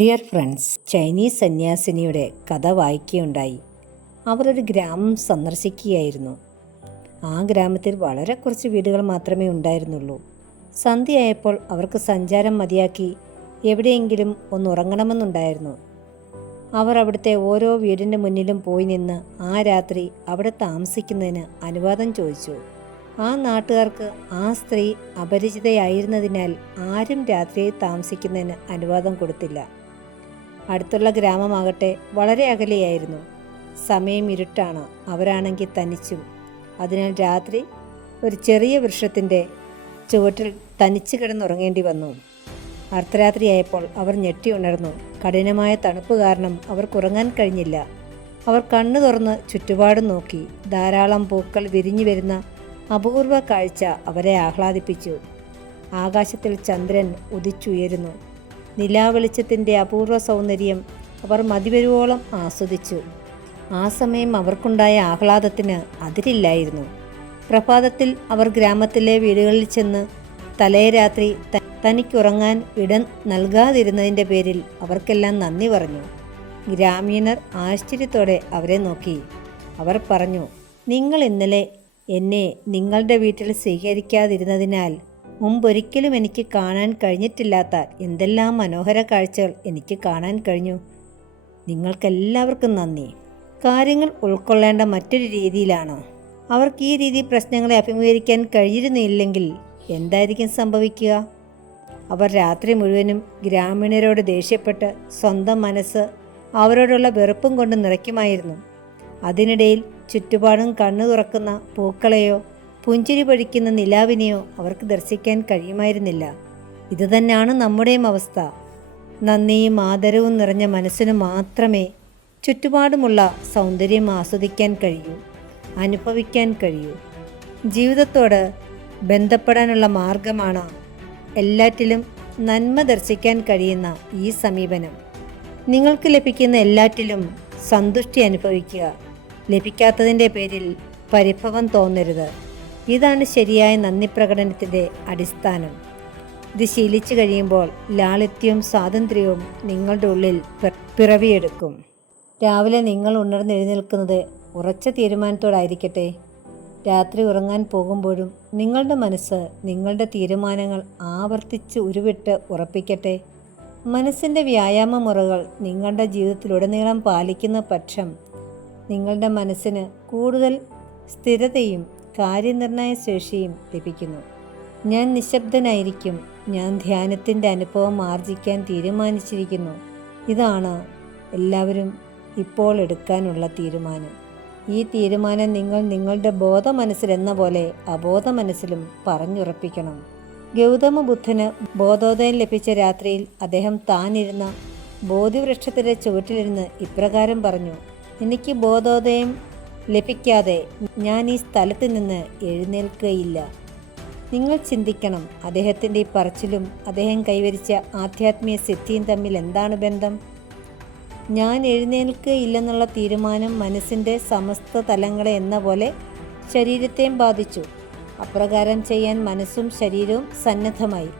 Dear friends Chinese സന്യാസിനിയുടെ കഥ വായിക്കുകയുണ്ടായി. അവർ ഒരു ഗ്രാമം സന്ദർശിക്കുകയായിരുന്നു. ആ ഗ്രാമത്തിൽ വളരെ കുറച്ച് വീടുകൾ മാത്രമേ ഉണ്ടായിരുന്നുള്ളൂ. സന്ധ്യയായപ്പോൾ അവർക്ക് സഞ്ചാരം മതിയാക്കി എവിടെയെങ്കിലും ഒന്ന് ഉറങ്ങണമെന്നുണ്ടായിരുന്നു. അവർ അവിടുത്തെ ഓരോ വീടിന്റെ മുന്നിലും പോയി നിന്ന് ആ രാത്രി അവിടെ താമസിക്കുന്നതിന് അനുവാദം ചോദിച്ചു. ആ നാട്ടുകാർക്ക് ആ സ്ത്രീ അപരിചിതയായിരുന്നതിനാൽ ആരും രാത്രിയിൽ താമസിക്കുന്നതിന് അനുവാദം കൊടുത്തില്ല. അടുത്തുള്ള ഗ്രാമമാകട്ടെ വളരെ അകലെയായിരുന്നു. സമയം ഇരുട്ടാണ്. അവരാണെങ്കിൽ തനിച്ചും. അതിനാൽ രാത്രി ഒരു ചെറിയ വൃക്ഷത്തിന്റെ ചുവട്ടിൽ തനിച്ച് കിടന്നുറങ്ങേണ്ടി വന്നു. അർദ്ധരാത്രിയായപ്പോൾ അവർ ഞെട്ടി ഉണർന്നു. കഠിനമായ തണുപ്പ് കാരണം അവർക്കുറങ്ങാൻ കഴിഞ്ഞില്ല. അവർ കണ്ണു തുറന്ന് ചുറ്റുപാടും നോക്കി. ധാരാളം പൂക്കൾ വിരിഞ്ഞു വരുന്ന അപൂർവ കാഴ്ച അവരെ ആഹ്ലാദിപ്പിച്ചു. ആകാശത്തിൽ ചന്ദ്രൻ ഉദിച്ചുയരുന്നു. നിലാവെളിച്ചത്തിന്റെ അപൂർവ സൗന്ദര്യം അവർ മതിവരുവോളം ആസ്വദിച്ചു. ആ സമയം അവർക്കുണ്ടായ ആഹ്ലാദത്തിന് അതിരില്ലായിരുന്നു. പ്രഭാതത്തിൽ അവർ ഗ്രാമത്തിലെ വീടുകളിൽ ചെന്ന് തലേ രാത്രി തനിക്കുറങ്ങാൻ ഇടം നൽകാതിരുന്നതിന്റെ പേരിൽ അവർക്കെല്ലാം നന്ദി പറഞ്ഞു. ഗ്രാമീണർ ആശ്ചര്യത്തോടെ അവരെ നോക്കി. അവർ പറഞ്ഞു നിങ്ങൾ ഇന്നലെ എന്നെ നിങ്ങളുടെ വീട്ടിൽ സ്വീകരിക്കാതിരുന്നതിനാൽ മുമ്പൊരിക്കലും എനിക്ക് കാണാൻ കഴിഞ്ഞിട്ടില്ലാത്ത എന്തെല്ലാം മനോഹര കാഴ്ചകൾ എനിക്ക് കാണാൻ കഴിഞ്ഞു. നിങ്ങൾക്കെല്ലാവർക്കും നന്ദി. കാര്യങ്ങൾ ഉൾക്കൊള്ളേണ്ട മറ്റൊരു രീതിയിലാണ്. അവർക്ക് ഈ രീതി പ്രശ്നങ്ങളെ അഭിമുഖീകരിക്കാൻ കഴിഞ്ഞിരുന്നില്ലെങ്കിൽ എന്തായിരിക്കും സംഭവിക്കുക? അവർ രാത്രി മുഴുവനും ഗ്രാമീണരോട് ദേഷ്യപ്പെട്ട് സ്വന്തം മനസ്സ് അവരോടുള്ള വെറുപ്പും കൊണ്ട് നിറയ്ക്കുമായിരുന്നു. അതിനിടയിൽ ചുറ്റുപാടും കണ്ണു തുറക്കുന്ന പൂക്കളെയോ പുഞ്ചിരി പൊഴിക്കുന്ന നിലാവിനെയോ അവർക്ക് ദർശിക്കാൻ കഴിയുമായിരുന്നില്ല. ഇതുതന്നെയാണ് നമ്മുടെയും അവസ്ഥ. നന്ദിയും ആദരവും നിറഞ്ഞ മനസ്സിന് മാത്രമേ ചുറ്റുപാടുമുള്ള സൗന്ദര്യം ആസ്വദിക്കാൻ കഴിയൂ അനുഭവിക്കാൻ കഴിയൂ. ജീവിതത്തോട് ബന്ധപ്പെടാനുള്ള മാർഗമാണ് എല്ലാറ്റിലും നന്മ ദർശിക്കാൻ കഴിയുന്ന ഈ സമീപനം. നിങ്ങൾക്ക് ലഭിക്കുന്ന എല്ലാറ്റിലും സന്തുഷ്ടി അനുഭവിക്കുക. ലഭിക്കാത്തതിന്റെ പേരിൽ പരിഭവം തോന്നരുത്. ഇതാണ് ശരിയായ നന്ദി പ്രകടനത്തിന്റെ അടിസ്ഥാനം. ഇത് ശീലിച്ചു കഴിയുമ്പോൾ ലാളിത്യവും സ്വാതന്ത്ര്യവും നിങ്ങളുടെ ഉള്ളിൽ പിറവിയെടുക്കും. രാവിലെ നിങ്ങൾ ഉണർന്നെഴുന്നേൽക്കുന്നത് ഉറച്ച തീരുമാനത്തോടായിരിക്കട്ടെ. രാത്രി ഉറങ്ങാൻ പോകുമ്പോഴും നിങ്ങളുടെ മനസ്സ് നിങ്ങളുടെ തീരുമാനങ്ങൾ ആവർത്തിച്ച് ഉരുവിട്ട് ഉറപ്പിക്കട്ടെ. മനസ്സിന്റെ വ്യായാമ മുറകൾ നിങ്ങളുടെ ജീവിതത്തിലുടനീളം പാലിക്കുന്ന പക്ഷം നിങ്ങളുടെ മനസ്സിന് കൂടുതൽ സ്ഥിരതയും കാര്യനിർണയ ശേഷിയും ലഭിക്കുന്നു. ഞാൻ നിശബ്ദനായിരിക്കും. ഞാൻ ധ്യാനത്തിന്റെ അനുഭവം ആർജിക്കാൻ തീരുമാനിച്ചിരിക്കുന്നു. ഇതാണ് എല്ലാവരും ഇപ്പോൾ എടുക്കാനുള്ള തീരുമാനം. ഈ തീരുമാനം നിങ്ങൾ നിങ്ങളുടെ ബോധ മനസ്സിലെന്ന പോലെ അബോധ മനസ്സിലും പറഞ്ഞുറപ്പിക്കണം. ഗൗതമ ബുദ്ധന് ബോധോദയം ലഭിച്ച രാത്രിയിൽ അദ്ദേഹം താനിരുന്ന ബോധിവൃക്ഷത്തിന്റെ ചുവട്ടിലിരുന്ന് ഇപ്രകാരം പറഞ്ഞു എനിക്ക് ബോധോദയം ലഭിക്കാതെ ഞാൻ ഈ സ്ഥലത്ത് നിന്ന് എഴുന്നേൽക്കുകയില്ല. നിങ്ങൾ ചിന്തിക്കണം അദ്ദേഹത്തിന്റെ ഈ പറച്ചിലും അദ്ദേഹം കൈവരിച്ച ആധ്യാത്മിക സിദ്ധിയും തമ്മിൽ എന്താണ് ബന്ധം? ഞാൻ എഴുന്നേൽക്കുകയില്ലെന്നുള്ള തീരുമാനം മനസ്സിന്റെ സമസ്ത തലങ്ങളെ എന്ന പോലെ ശരീരത്തെയും ബാധിച്ചു. അപ്രകാരം ചെയ്യാൻ മനസ്സും ശരീരവും സന്നദ്ധമായി.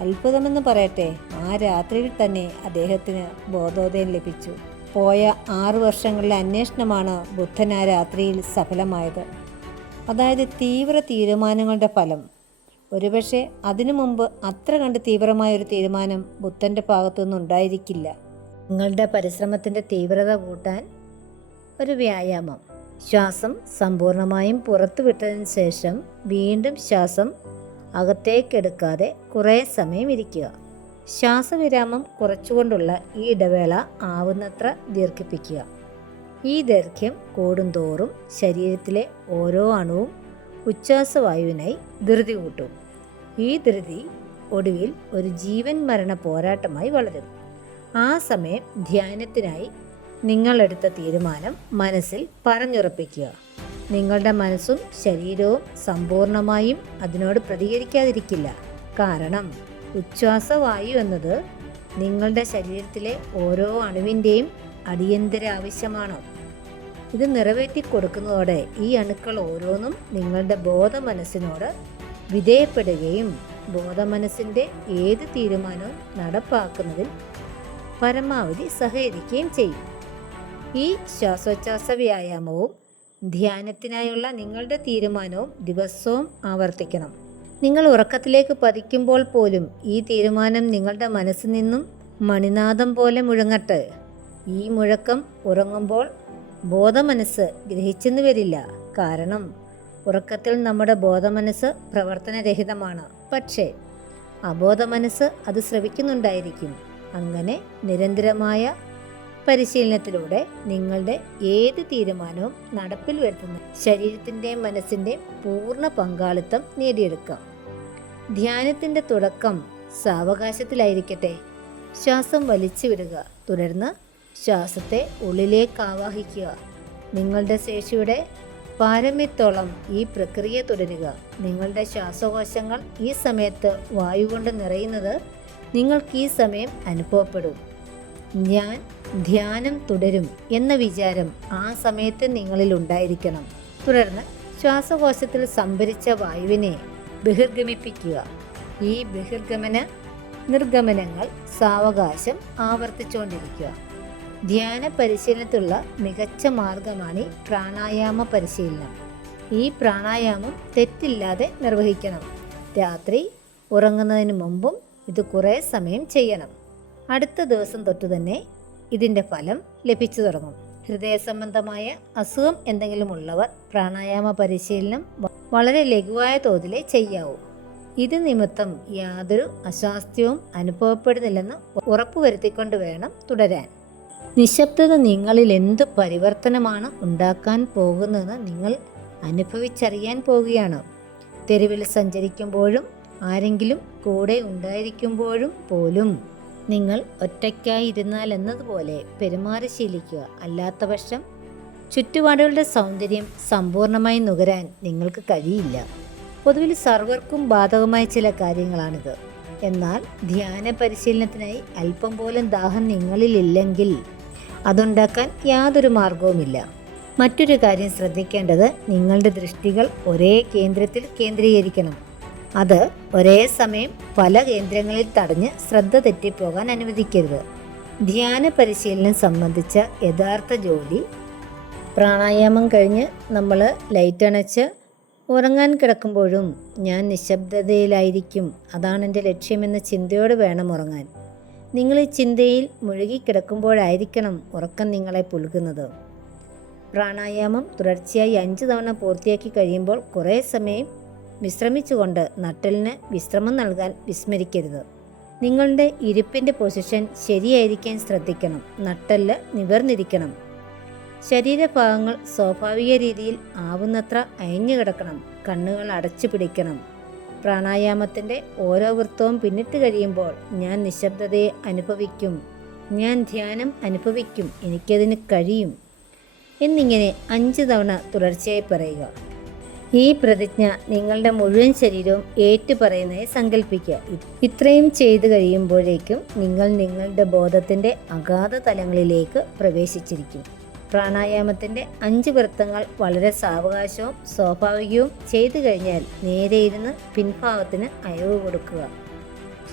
അത്ഭുതമെന്ന് പറയട്ടെ ആ രാത്രിയിൽ തന്നെ അദ്ദേഹത്തിന് ബോധോദയം ലഭിച്ചു. പോയ ആറു വർഷങ്ങളിലെ അന്വേഷണമാണ് ബുദ്ധൻ ആ രാത്രിയിൽ സഫലമായത്. അതായത് തീവ്ര തീരുമാനങ്ങളുടെ ഫലം. ഒരുപക്ഷെ അതിനു മുമ്പ് അത്ര കണ്ട് തീവ്രമായ ഒരു തീരുമാനം ബുദ്ധന്റെ ഭാഗത്തുനിന്ന് ഉണ്ടായിരിക്കില്ല. നിങ്ങളുടെ പരിശ്രമത്തിന്റെ തീവ്രത കൂട്ടാൻ ഒരു വ്യായാമം. ശ്വാസം സമ്പൂർണമായും പുറത്തുവിട്ടതിന് ശേഷം വീണ്ടും ശ്വാസം അകത്തേക്കെടുക്കാതെ കുറേ സമയം ഇരിക്കുക. ശ്വാസവിരാമം കുറച്ചുകൊണ്ടുള്ള ഈ ഇടവേള ആവുന്നത്ര ദീർഘിപ്പിക്കുക. ഈ ദൈർഘ്യം കൂടുന്തോറും ശരീരത്തിലെ ഓരോ അണുവും ഉച്ഛ്വാസവായുവിനായി ധൃതി കൂട്ടും. ഈ ധൃതി ഒടുവിൽ ഒരു ജീവൻ മരണ പോരാട്ടമായി വളരും. ആ സമയം ധ്യാനത്തിനായി നിങ്ങളെടുത്ത തീരുമാനം മനസ്സിൽ പറഞ്ഞുറപ്പിക്കുക. നിങ്ങളുടെ മനസ്സും ശരീരവും സമ്പൂർണമായും അതിനോട് പ്രതികരിക്കാതിരിക്കില്ല. കാരണം ഉച്ഛ്വാസവായു എന്നത് നിങ്ങളുടെ ശരീരത്തിലെ ഓരോ അണുവിന്റെയും അടിയന്തര ആവശ്യമാണ്? ഇത് നിറവേറ്റി കൊടുക്കുന്നതോടെ ഈ അണുക്കൾ ഓരോന്നും നിങ്ങളുടെ ബോധ മനസ്സിനോട് വിധേയപ്പെടുകയും ബോധമനസ്സിന്റെ ഏത് തീരുമാനവും നടപ്പാക്കുന്നതിൽ പരമാവധി സഹകരിക്കുകയും ചെയ്യും. ഈ ശ്വാസോച്ഛ്വാസ വ്യായാമവും ധ്യാനത്തിനായുള്ള നിങ്ങളുടെ തീരുമാനവും ദിവസവും ആവർത്തിക്കണം. നിങ്ങൾ ഉറക്കത്തിലേക്ക് പതിക്കുമ്പോൾ പോലും ഈ തീരുമാനം നിങ്ങളുടെ മനസ്സിൽ നിന്നും മണിനാഥം പോലെ മുഴങ്ങട്ടെ. ഈ മുഴക്കം ഉറങ്ങുമ്പോൾ ബോധമനസ്സ് ഗ്രഹിച്ചെന്ന് വരില്ല. കാരണം ഉറക്കത്തിൽ നമ്മുടെ ബോധമനസ്സ് പ്രവർത്തനരഹിതമാണ്. പക്ഷേ അബോധമനസ്സ് അത് ശ്രവിക്കുന്നുണ്ടായിരിക്കും. അങ്ങനെ നിരന്തരമായ പരിശീലനത്തിലൂടെ നിങ്ങളുടെ ഏത് തീരുമാനവും നടപ്പിൽ വരുത്തുന്ന ശരീരത്തിന്റെയും മനസ്സിന്റെയും പൂർണ പങ്കാളിത്തം നേടിയെടുക്കാം. ധ്യാനത്തിന്റെ തുടക്കം സാവകാശത്തിലായിരിക്കട്ടെ. ശ്വാസം വലിച്ചു വിടുക. തുടർന്ന് ശ്വാസത്തെ ഉള്ളിലേക്ക് ആവാഹിക്കുക. നിങ്ങളുടെ ശേഷിയുടെ പാരമ്യത്തോളം ഈ പ്രക്രിയ തുടരുക. നിങ്ങളുടെ ശ്വാസകോശങ്ങൾ ഈ സമയത്ത് വായു കൊണ്ട് നിറയുന്നത് നിങ്ങൾക്ക് ഈ സമയം അനുഭവപ്പെടും. ഞാൻ ധ്യാനം തുടരും എന്ന വിചാരം ആ സമയത്ത് നിങ്ങളിൽ ഉണ്ടായിരിക്കണം. തുടർന്ന് ശ്വാസകോശത്തിൽ സംഭരിച്ച വായുവിനെ ബഹിർഗമിപ്പിക്കുക. ഈ ബഹിർഗമന നിർഗമനങ്ങൾ സാവകാശം ആവർത്തിച്ചുകൊണ്ടിരിക്കുക. ധ്യാന പരിശീലനത്തിലുള്ള മികച്ച മാർഗമാണ് ഈ പ്രാണായാമ പരിശീലനം. ഈ പ്രാണായാമം തെറ്റില്ലാതെ നിർവഹിക്കണം. രാത്രി ഉറങ്ങുന്നതിന് മുമ്പും ഇത് കുറേ സമയം ചെയ്യണം. അടുത്ത ദിവസം തൊട്ട് തന്നെ ഇതിന്റെ ഫലം ലഭിച്ചു തുടങ്ങും. ഹൃദയ സംബന്ധമായ അസുഖം എന്തെങ്കിലും ഉള്ളവർ പ്രാണായാമ പരിശീലനം വളരെ ലഘുവായ തോതിലേ ചെയ്യാവൂ. ഇത് നിമിത്തം യാതൊരു അസ്വാസ്ഥ്യവും അനുഭവപ്പെടുന്നില്ലെന്ന് ഉറപ്പുവരുത്തിക്കൊണ്ട് വേണം തുടരാൻ. നിശബ്ദത നിങ്ങളിൽ എന്ത് പരിവർത്തനമാണ് ഉണ്ടാക്കാൻ പോകുന്നതെന്ന് നിങ്ങൾ അനുഭവിച്ചറിയാൻ പോവുകയാണ് തെരുവിൽ സഞ്ചരിക്കുമ്പോഴും ആരെങ്കിലും കൂടെ ഉണ്ടായിരിക്കുമ്പോഴും പോലും നിങ്ങൾ ഒറ്റയ്ക്കായി ഇരുന്നാൽ എന്നതുപോലെ പെരുമാറി ശീലിക്കുക. അല്ലാത്ത പക്ഷം ചുറ്റുപാടുകളുടെ സൗന്ദര്യം സമ്പൂർണമായി നുകരാൻ നിങ്ങൾക്ക് കഴിയില്ല. പൊതുവിൽ സർവർക്കും ബാധകമായ ചില കാര്യങ്ങളാണിത്. എന്നാൽ ധ്യാന പരിശീലനത്തിനായി അല്പം പോലും ദാഹം നിങ്ങളിലില്ലെങ്കിൽ അതുണ്ടാക്കാൻ യാതൊരു മാർഗവുമില്ല. മറ്റൊരു കാര്യം ശ്രദ്ധിക്കേണ്ടത് നിങ്ങളുടെ ദൃഷ്ടികൾ ഒരേ കേന്ദ്രത്തിൽ കേന്ദ്രീകരിക്കണം. അത് ഒരേ സമയം പല കേന്ദ്രങ്ങളിൽ തടഞ്ഞ് ശ്രദ്ധ തെറ്റിപ്പോകാൻ അനുവദിക്കരുത്. ധ്യാന പരിശീലനം സംബന്ധിച്ച യഥാർത്ഥ ജോലി പ്രാണായാമം കഴിഞ്ഞ് നമ്മൾ ലൈറ്റ് അണച്ച് ഉറങ്ങാൻ കിടക്കുമ്പോഴും ഞാൻ നിശബ്ദതയിലായിരിക്കും. അതാണ് എന്റെ ലക്ഷ്യമെന്ന ചിന്തയോട് വേണം ഉറങ്ങാൻ. നിങ്ങൾ ഈ ചിന്തയിൽ മുഴുകിക്കിടക്കുമ്പോഴായിരിക്കണം ഉറക്കം നിങ്ങളെ പുലുകുന്നത് പ്രാണായാമം തുടർച്ചയായി അഞ്ച് തവണ പൂർത്തിയാക്കി കഴിയുമ്പോൾ കുറേ സമയം വിശ്രമിച്ചുകൊണ്ട് നട്ടലിന് വിശ്രമം നൽകാൻ വിസ്മരിക്കരുത്. നിങ്ങളുടെ ഇരിപ്പിന്റെ പൊസിഷൻ ശരിയായിരിക്കാൻ ശ്രദ്ധിക്കണം. നട്ടൽ നിവർന്നിരിക്കണം. ശരീരഭാഗങ്ങൾ സ്വാഭാവിക രീതിയിൽ ആവുന്നത്ര അയഞ്ഞു കിടക്കണം കണ്ണുകൾ അടച്ചു പിടിക്കണം. പ്രാണായാമത്തിന്റെ ഓരോ വൃത്തവും പിന്നിട്ട് കഴിയുമ്പോൾ ഞാൻ നിശബ്ദതയെ അനുഭവിക്കും. ഞാൻ ധ്യാനം അനുഭവിക്കും എനിക്കതിന് കഴിയും. എന്നിങ്ങനെ അഞ്ച് തവണ തുടർച്ചയായി പറയുക. ഈ പ്രതിജ്ഞ നിങ്ങളുടെ മുഴുവൻ ശരീരവും ഏറ്റുപറയുന്നതായി സങ്കല്പിക്കുക ഇത്രയും ചെയ്തു കഴിയുമ്പോഴേക്കും നിങ്ങൾ നിങ്ങളുടെ ബോധത്തിന്റെ അഗാധ തലങ്ങളിലേക്ക് പ്രവേശിച്ചിരിക്കും. പ്രാണായാമത്തിന്റെ അഞ്ച് വൃത്തങ്ങൾ വളരെ സാവകാശവും സ്വാഭാവികവും ചെയ്തു കഴിഞ്ഞാൽ നേരെ ഇരുന്ന് പിൻഭാവത്തിന് അയവ് കൊടുക്കുക.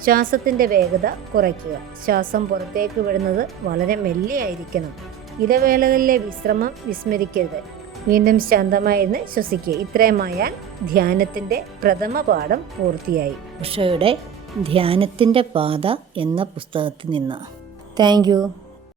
ശ്വാസത്തിന്റെ വേഗത കുറയ്ക്കുക. ശ്വാസം പുറത്തേക്ക് വിടുന്നത് വളരെ മെല്ലെയായിരിക്കണം. ഇടവേളകളിലെ വിശ്രമം വിസ്മരിക്കരുത്. വീണ്ടും ശാന്തമായിരുന്ന് ശ്വസിക്കുക. ഇത്രയുമായാൽ ധ്യാനത്തിന്റെ പ്രഥമ പാഠം പൂർത്തിയായി. ഉഷയുടെ ധ്യാനത്തിന്റെ പാത എന്ന പുസ്തകത്തിൽ നിന്ന്. താങ്ക്